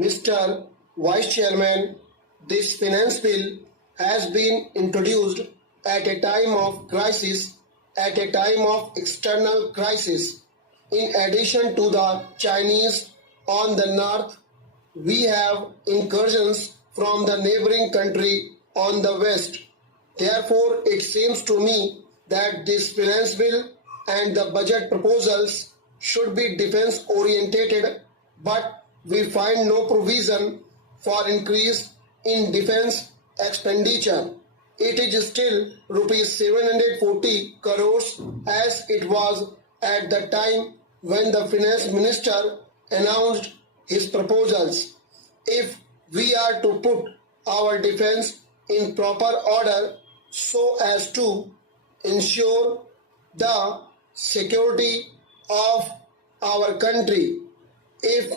Mr. Vice Chairman, this finance bill has been introduced at a time of crisis, at a time of external crisis. In addition to the Chinese on the north, we have incursions from the neighboring country on the west. Therefore, it seems to me that this finance bill and the budget proposals should be defense orientated, but we find no provision for increase in defense expenditure. It is still rupees 740 crores as it was at the time when the finance minister announced his proposals. If we are to put our defense in proper order so as to ensure the security of our country, if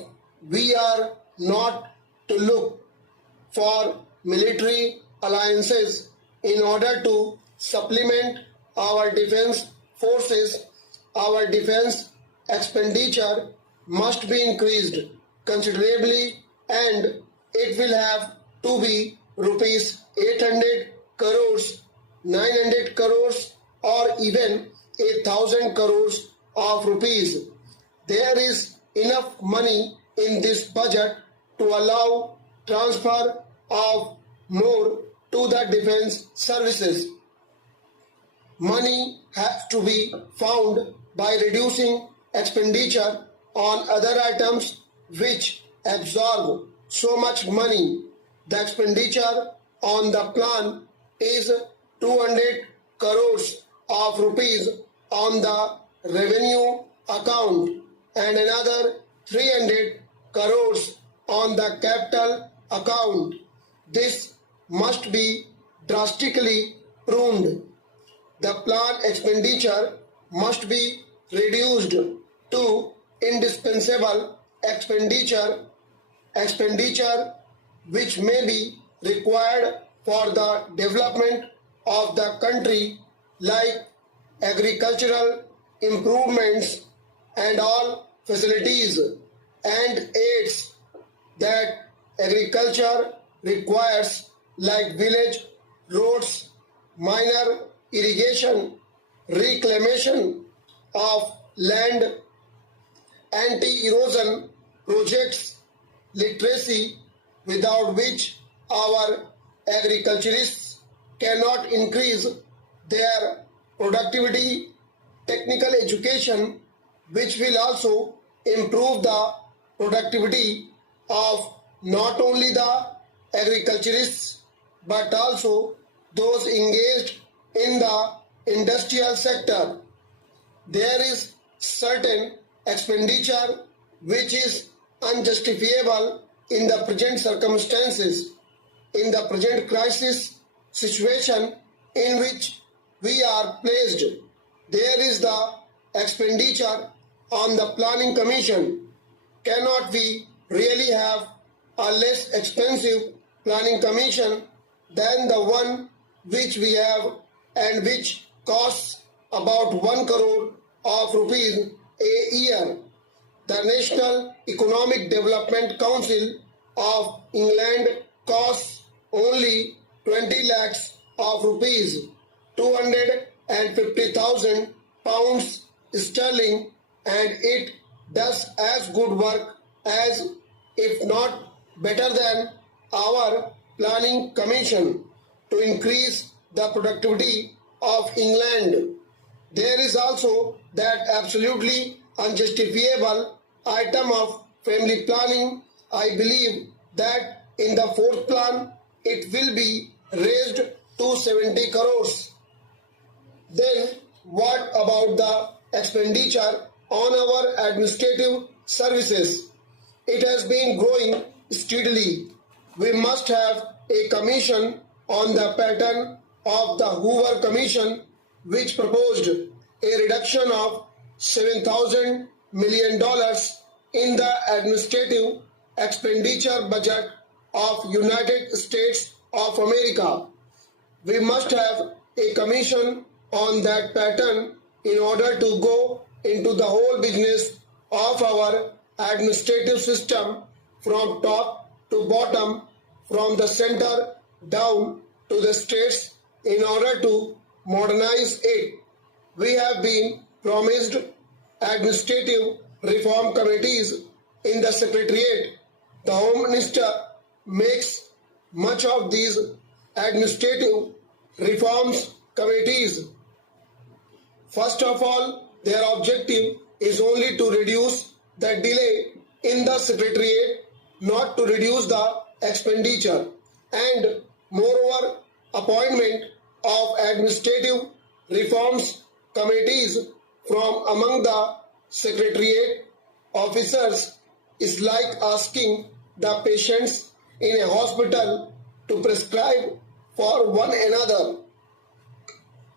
we are not to look for military alliances in order to supplement our defense forces, our defense expenditure must be increased considerably, and it will have to be rupees 800 crores, 900 crores, or even 1,000 crores of rupees. There is enough money in this budget to allow transfer of more to the defense services. Money has to be found by reducing expenditure on other items which absorb so much money. The expenditure on the plan is 200 crores of rupees on the revenue account and another 300 crores on the capital account. This must be drastically pruned. The plan expenditure must be reduced to indispensable expenditure which may be required for the development of the country, like agricultural improvements and all facilities and aids that agriculture requires, like village roads, minor irrigation, reclamation of land, anti-erosion projects, literacy, without which our agriculturists cannot increase their productivity, technical education, which will also improve the productivity of not only the agriculturists but also those engaged in the industrial sector. There is certain expenditure which is unjustifiable in the present circumstances, in the present crisis situation in which we are placed. There is the expenditure on the planning commission. Cannot we really have a less expensive planning commission than the one which we have and which costs about 1 crore of rupees a year? The National Economic Development Council of England costs only 20 lakhs of rupees, 250,000 pounds sterling, and it does as good work as, if not better than, our planning commission to increase the productivity of England. There is also that absolutely unjustifiable item of family planning. I believe that in the fourth plan it will be raised to 70 crores. Then what about the expenditure on our administrative services? It has been growing steadily. We must have a commission on the pattern of the Hoover Commission, which proposed a reduction of $7,000 million in the administrative expenditure budget of United States of America. We must have a commission on that pattern in order to go into the whole business of our administrative system from top to bottom, from the center down to the states in order to modernize it. We have been promised administrative reform committees in the Secretariat. The Home Minister makes much of these administrative reforms committees. First of all, their objective is only to reduce the delay in the Secretariat, not to reduce the expenditure. And moreover, appointment of administrative reforms committees from among the Secretariat officers is like asking the patients in a hospital to prescribe for one another.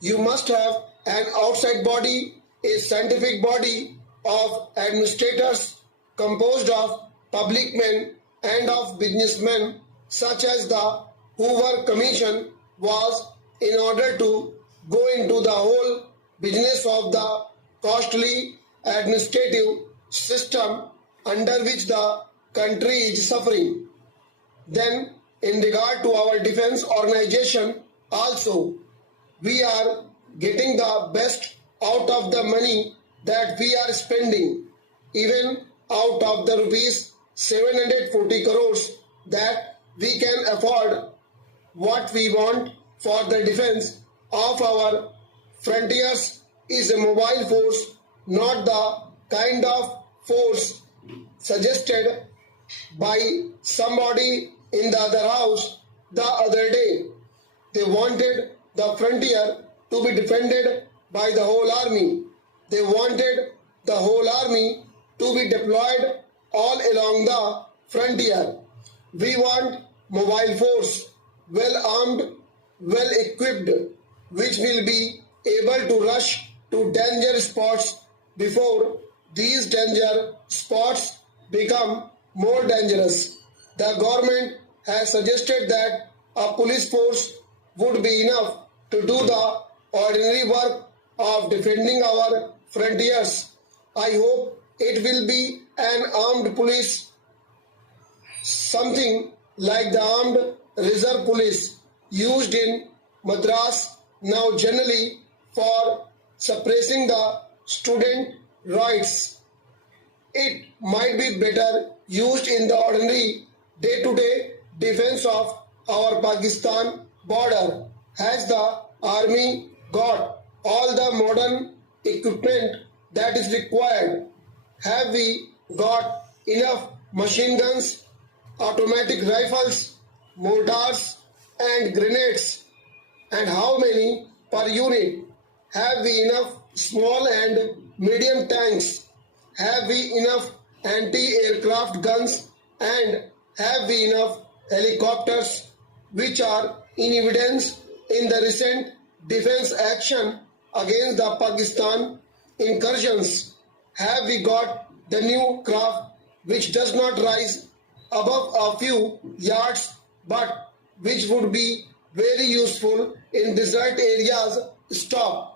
You must have an outside body, a scientific body of administrators composed of public men and of businessmen, such as the Hoover Commission was, in order to go into the whole business of the costly administrative system under which the country is suffering. Then, in regard to our defense organization also, we are getting the best out of the money that we are spending, even out of the rupees 740 crores that we can afford. What we want for the defense of our frontiers is a mobile force, not the kind of force suggested by somebody in the other house the other day. They wanted the frontier to be defended by the whole army. They wanted the whole army to be deployed all along the frontier. We want mobile force, well armed, well equipped, which will be able to rush to danger spots before these danger spots become more dangerous. The government has suggested that a police force would be enough to do the ordinary work of defending our frontiers. I hope it will be an armed police, something like the armed reserve police used in Madras now generally for suppressing the student rights. It might be better used in the ordinary day-to-day defense of our Pakistan border. Has the army got all the modern equipment that is required? Have we got enough machine guns, automatic rifles, mortars and grenades? And how many per unit? Have we enough small and medium tanks? Have we enough anti-aircraft guns? And have we enough helicopters, which are in evidence in the recent defense action against the Pakistan incursions? Have we got the new craft which does not rise above a few yards but which would be very useful in desert areas? Stop.